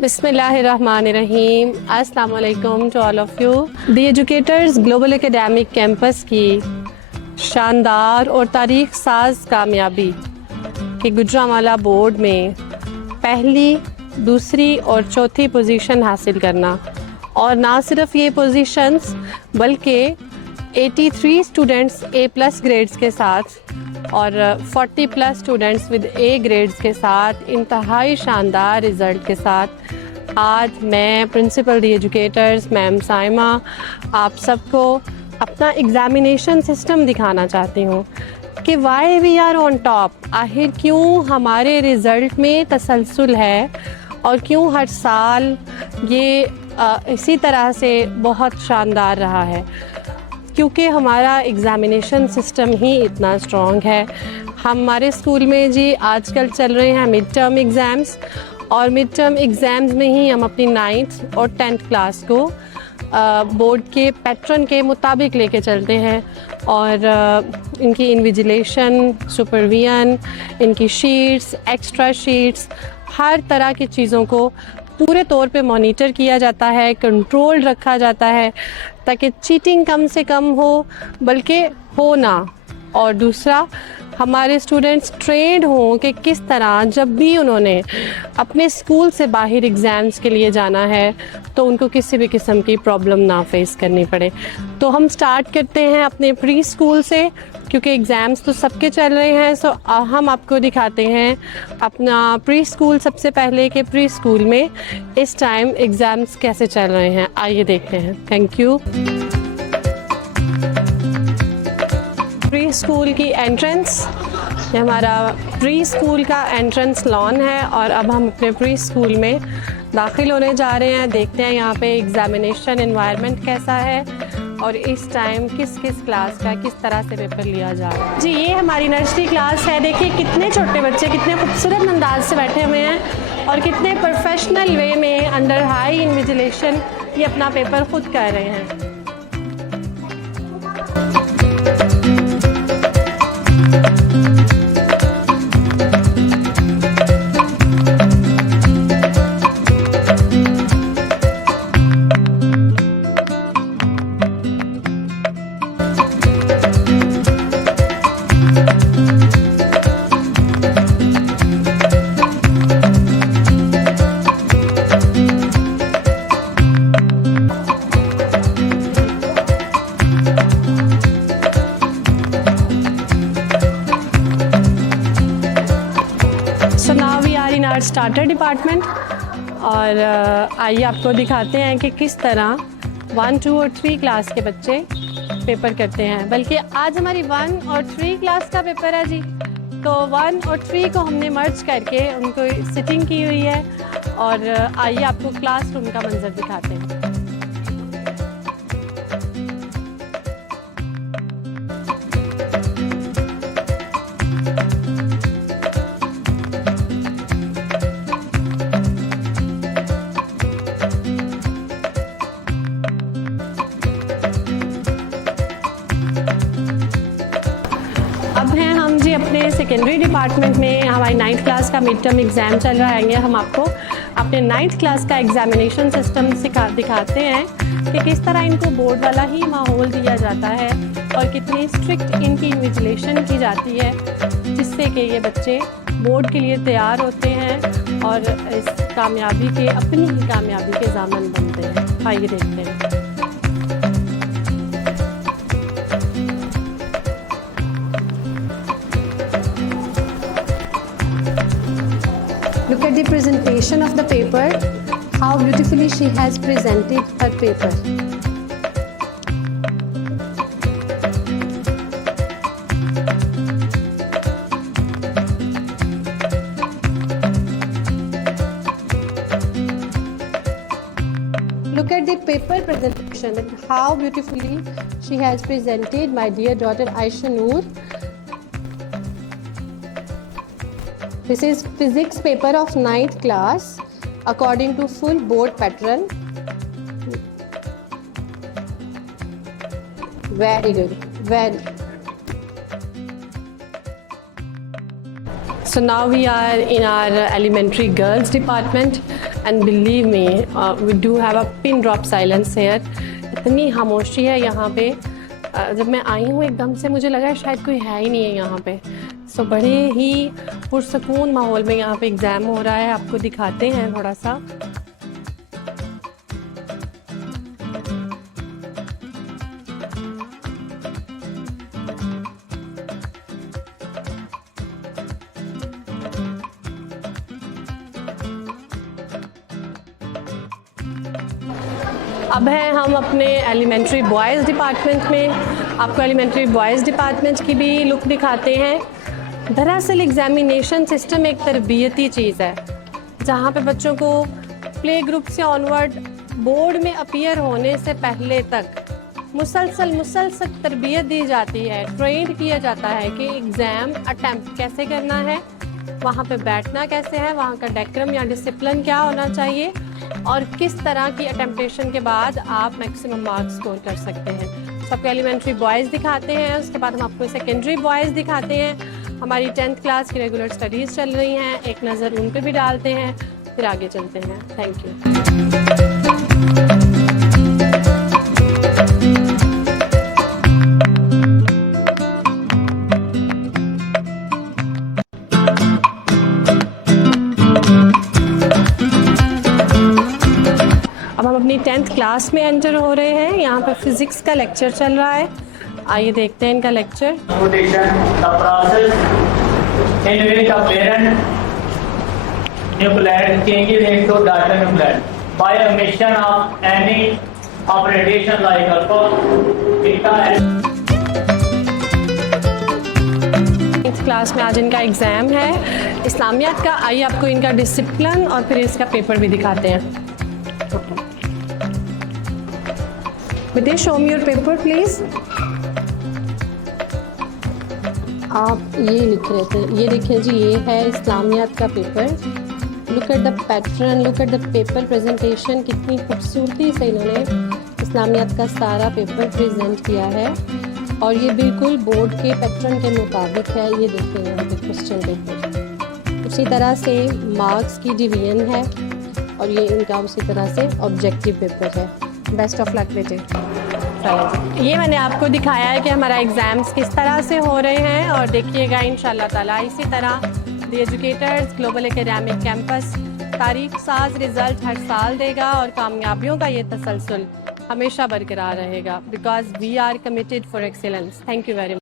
बिस्मिल्लाहिर्रहमानिर्रहीम, अस्सलाम वालेकुम to all of you. The educators global academic campus की शानदार और तारीख साज कामयाबी कि गुजरांवाला बोर्ड में पहली, दूसरी और चौथी पोजीशन हासिल करना, और ना सिर्फ ये पोजीशंस बल्कि 83 स्टूडेंट्स A+ ग्रेड्स के साथ और 40+ स्टूडेंट्स विद A ग्रेड्स के साथ इंतहाई शानदार रिज़ल्ट के साथ आज मैं principal the educators ma'am Saima आप सबको अपना एग्ज़ामिनेशन सिस्टम दिखाना चाहती हूँ कि why we are on top. आखिर क्यों हमारे रिज़ल्ट में तसलसल है और क्यों हर साल ये इसी तरह से बहुत शानदार रहा है, क्योंकि हमारा एग्ज़ामिनेशन सिस्टम ही इतना स्ट्रॉन्ग है। हमारे स्कूल में जी आजकल चल रहे हैं मिड टर्म एग्ज़ाम्स, और मिड टर्म एग्ज़ाम्स में ही हम अपनी 9th और 10th क्लास को बोर्ड के पैटर्न के मुताबिक लेके चलते हैं, और इनकी इन्विजिलेशन, सुपरविजन, इनकी शीट्स, एक्स्ट्रा शीट्स, हर तरह की चीज़ों को पूरे तौर पे मॉनिटर किया जाता है, कंट्रोल रखा जाता है ताकि चीटिंग कम से कम हो बल्कि हो ना। और दूसरा, हमारे स्टूडेंट्स ट्रेंड हों कि किस तरह जब भी उन्होंने अपने स्कूल से बाहर एग्ज़ाम्स के लिए जाना है तो उनको किसी भी किस्म की प्रॉब्लम ना फेस करनी पड़े। तो हम स्टार्ट करते हैं अपने प्री स्कूल से, क्योंकि एग्ज़ाम्स तो सबके चल रहे हैं। सो हम आपको दिखाते हैं अपना प्री स्कूल सबसे पहले कि प्री स्कूल में इस टाइम एग्ज़ाम्स कैसे चल रहे हैं। आइए देखते हैं। Thank you. प्री स्कूल की एंट्रेंस, ये हमारा प्री स्कूल का एंट्रेंस लॉन है, और अब हम अपने प्री स्कूल में दाखिल होने जा रहे हैं। देखते हैं यहाँ पे एग्ज़ामिनेशन एनवायरनमेंट कैसा है और इस टाइम किस किस क्लास का किस तरह से पेपर लिया जा रहा है। जी ये हमारी नर्सरी क्लास है। देखिए कितने छोटे बच्चे कितने खूबसूरत अंदाज से बैठे हुए हैं और कितने प्रोफेशनल वे में अंडर हाई इन्विजिलेशन ये अपना पेपर खुद कर रहे हैं। So now we are in our starter department, और आइए आपको दिखाते हैं कि किस तरह 1, 2 और 3 क्लास के बच्चे पेपर करते हैं। बल्कि आज हमारी 1 और 3 क्लास का पेपर है जी। तो 1 और 3 को हमने मर्ज करके उनको सिटिंग की हुई है, और आइए आपको क्लासरूम का मंजर दिखाते हैं। अब हैं हम जी अपने सेकेंडरी डिपार्टमेंट में। हमारी 9th क्लास का मिड टर्म एग्ज़ाम चल रहा है। हम आपको अपने 9th क्लास का एग्ज़ामिनेशन सिस्टम दिखाते हैं कि किस तरह इनको बोर्ड वाला ही माहौल दिया जाता है और कितनी स्ट्रिक्ट इनकी इन्विजिलेशन की जाती है, जिससे कि ये बच्चे बोर्ड के लिए तैयार होते हैं और इस कामयाबी के अपनी ही कामयाबी के ज़ामन बनते हैं। आइए देखते हैं। Look at the presentation of the paper, how beautifully she has presented her paper. Look at the paper presentation, how beautifully she has presented my dear daughter Aisha Noor. This is physics paper of 9th class according to full board pattern. Very good. Well, So now we are in our elementary girls department and believe me, we do have a pin drop silence here. इतनी खामोशी है यहाँ पे, जब मैं आई हूँ एकदम से मुझे लगा शायद कोई है ही नहीं है यहाँ पे. सो बड़े ही पुरसकून माहौल में यहाँ पे एग्ज़ाम हो रहा है. आपको दिखाते हैं थोड़ा सा. अब हैं हम अपने एलिमेंट्री बॉयज़ डिपार्टमेंट में. आपको एलिमेंट्री बॉयज़ डिपार्टमेंट की भी लुक दिखाते हैं. दरअसल एग्ज़ामिनेशन सिस्टम एक तरबियती चीज़ है जहाँ पे बच्चों को प्ले ग्रुप से ऑनवर्ड बोर्ड में अपीयर होने से पहले तक मुसलसल तरबियत दी जाती है. ट्रेन किया जाता है कि एग्ज़ाम अटैम्प्ट कैसे करना है, वहाँ पे बैठना कैसे है, वहाँ का डेकोरम या डिसिप्लिन क्या होना चाहिए और किस तरह की अटेम्पटेशन के बाद आप मैक्सिमम मार्क्स स्कोर कर सकते हैं. सबको एलिमेंट्री बॉयज़ दिखाते हैं. उसके बाद हम आपको सेकेंडरी बॉयज़ दिखाते हैं. हमारी 10th क्लास की रेगुलर स्टडीज़ चल रही हैं, एक नज़र उन पर भी डालते हैं, फिर आगे चलते हैं. Thank you. अब हम अपनी 10th क्लास में एंटर हो रहे हैं. यहाँ पर फिज़िक्स का लेक्चर चल रहा है. आइए देखते हैं इनका लेक्चर. क्लास में आज इनका एग्ज़ाम है इस्लामियात का. आइए आपको इनका डिसिप्लिन और फिर इसका पेपर भी दिखाते हैं. बेटे show me your paper please. आप ये लिख रहे थे, ये देखें जी, ये है इस्लामियात का paper. Look at the pattern, look at the paper presentation. कितनी खूबसूरती से इन्होंने इस्लामियात का सारा पेपर प्रेजेंट किया है और ये बिल्कुल बोर्ड के पैटर्न के मुताबिक है. ये देखें यहाँ पे क्वेश्चन पेपर. उसी तरह से मार्क्स की डिवीजन है और ये इनका उसी तरह से ऑब्जेक्टिव पेपर है. बेस्ट ऑफ लक बेटे. चलो ये मैंने आपको दिखाया है कि हमारा एग्ज़ाम्स किस तरह से हो रहे हैं और देखिएगा इंशाल्लाह ताला इसी तरह the educators global academic campus तारीख साज रिज़ल्ट हर साल देगा और कामयाबियों का ये तसलसल हमेशा बरकरार रहेगा. Because we are committed for excellence. Thank you very much.